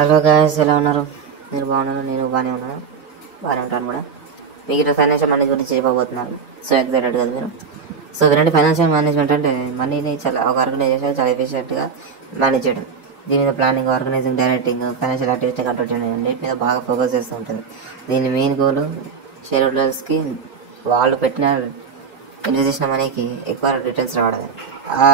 Hello guys, ఎలా ఉన్నారు? మీరు బాగున్నారు? నేను బాగానే ఉన్నాను, బాగానే ఉంటాను కూడా. మీకు ఈరోజు ఫైనాన్షియల్ మేనేజ్మెంట్ గురించి చెప్పబోతున్నాను. సో ఎక్సైటెడ్ కదా మీరు? సో వినండి. ఫైనాన్షియల్ మేనేజ్మెంట్ అంటే మనీని చాలా ఒక ఆర్గనైజేషన్ చాలా ఎఫిషియెంట్గా మేనేజ్ చేయడం. దీని మీద planning, organizing, directing, financial activity control చేయడం అన్నిటి మీద బాగా ఫోకస్ చేస్తూ ఉంటుంది. దీని మెయిన్ గోల్ షేర్ హోల్డర్స్కి వాళ్ళు పెట్టిన ఇన్వెస్ట్ చేసిన మనీకి ఎక్కువ రిటర్న్స్ రావడమే. ఆ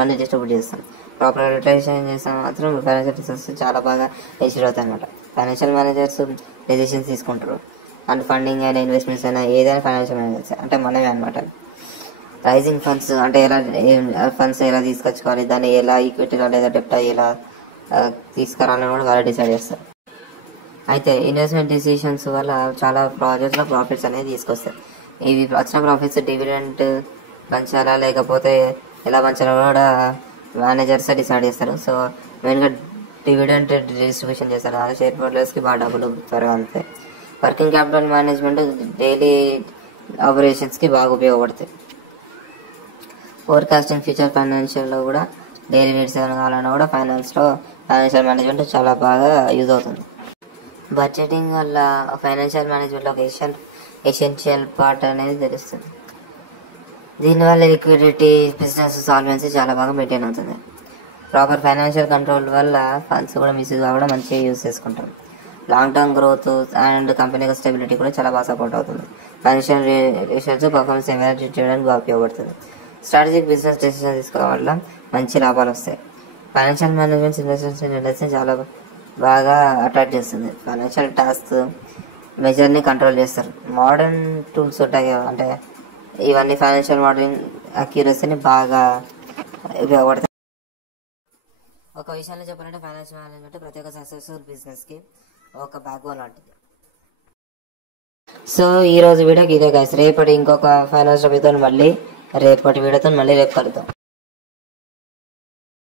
మనీ డిస్ట్రిబ్యూట్ చేస్తాం. ప్రాపర్ యూటిలైజేషన్ చేస్తే మాత్రం ఫైనాన్షియల్ రిసోర్స్ చాలా బాగా ఎష్యూర్ అవుతాయి అనమాట. ఫైనాన్షియల్ మేనేజర్స్ డెసిషన్స్ తీసుకుంటారు. అండ్ ఫండింగ్ అయినా, ఇన్వెస్ట్మెంట్స్ అయినా, ఏదైనా ఫైనాన్షియల్ మేనేజర్స్ అంటే మనమే అనమాట. రైజింగ్ ఫండ్స్ అంటే ఎలా ఫండ్స్ ఎలా తీసుకొచ్చుకోవాలి, దాన్ని ఎలా ఈక్విటీలో లేదా డెప్ట్ ఎలా తీసుకురావాలని కూడా వాళ్ళు డిసైడ్ చేస్తారు. అయితే ఇన్వెస్ట్మెంట్ డిసిషన్స్ వల్ల చాలా ప్రాజెక్ట్స్లో ప్రాఫిట్స్ అనేది తీసుకొస్తాయి. ఇవి వచ్చిన ప్రాఫిట్స్ డివిడెంట్ పంచాలా లేకపోతే ఎలా పంచాలో కూడా మేనేజర్స్ డిసైడ్ చేస్తారు. సో మెయిన్గా డివిడెంట్ డిస్ట్రిబ్యూషన్ చేస్తారు. అదే షేర్ హోల్డర్స్కి బాగా డబ్బులు త్వరగా అందుతాయి. వర్కింగ్ క్యాపిటల్ మేనేజ్మెంట్ డైలీ ఆపరేషన్స్కి బాగా ఉపయోగపడతాయి. ఫోర్కాస్టింగ్ ఫ్యూచర్ ఫైనాన్షియల్లో కూడా డైలీ నీడ్స్ ఏమైనా కావాలన్నా కూడా ఫైనాన్షియల్ మేనేజ్మెంట్ చాలా బాగా యూజ్ అవుతుంది. బడ్జెటింగ్ వల్ల ఫైనాన్షియల్ మేనేజ్మెంట్లో ఒక ఎసెన్షియల్ పార్ట్ అనేది తెలుస్తుంది. దీనివల్ల లిక్విడిటీ, బిజినెస్ సాల్వెన్సీ చాలా బాగా మెయింటైన్ అవుతుంది. ప్రాపర్ ఫైనాన్షియల్ కంట్రోల్ వల్ల ఫండ్స్ కూడా మిస్యూజ్ అవ్వడం మంచిగా యూజ్ చేసుకుంటాం. Long term growth and company stability కూడా చాలా బాగా సపోర్ట్ అవుతుంది. ఫైనాన్షియల్ రిసర్చ్ పర్ఫార్మెన్స్ ఎవాల్యుయేట్ చేయడానికి బాగా ఉపయోగపడుతుంది. స్ట్రాటజిక్ బిజినెస్ డెసిషన్ తీసుకోవడం వల్ల మంచి లాభాలు వస్తాయి. ఫైనాన్షియల్ మేనేజ్మెంట్ ఇన్వెస్ట్మెంట్స్ చాలా బాగా అట్రాక్ట్ చేస్తుంది. ఫైనాన్షియల్ టాస్క్ మెజర్ని కంట్రోల్ చేస్తారు. మోడర్న్ టూల్స్ ఉంటాయి కదా, అంటే ఇవన్నీ ఫైనాన్షియల్ మోడలింగ్ అక్యురసీని బాగా ఉపయోగపడతాయి. ఒక విషయంలో చెప్పాలంటే ఫైనాన్షియల్ మేనేజ్మెంట్ ప్రతి ఒక్క సక్సెస్ఫుల్ బిజినెస్కి ఒక బ్యాక్ బోన్ లాంటిది. సో ఈ రోజు వీడియోకి ఇదే గైస్. రేపటి ఇంకొక ఫైనాన్షియల్ వీడియోతో మళ్ళీ రేపు కలుద్దాం.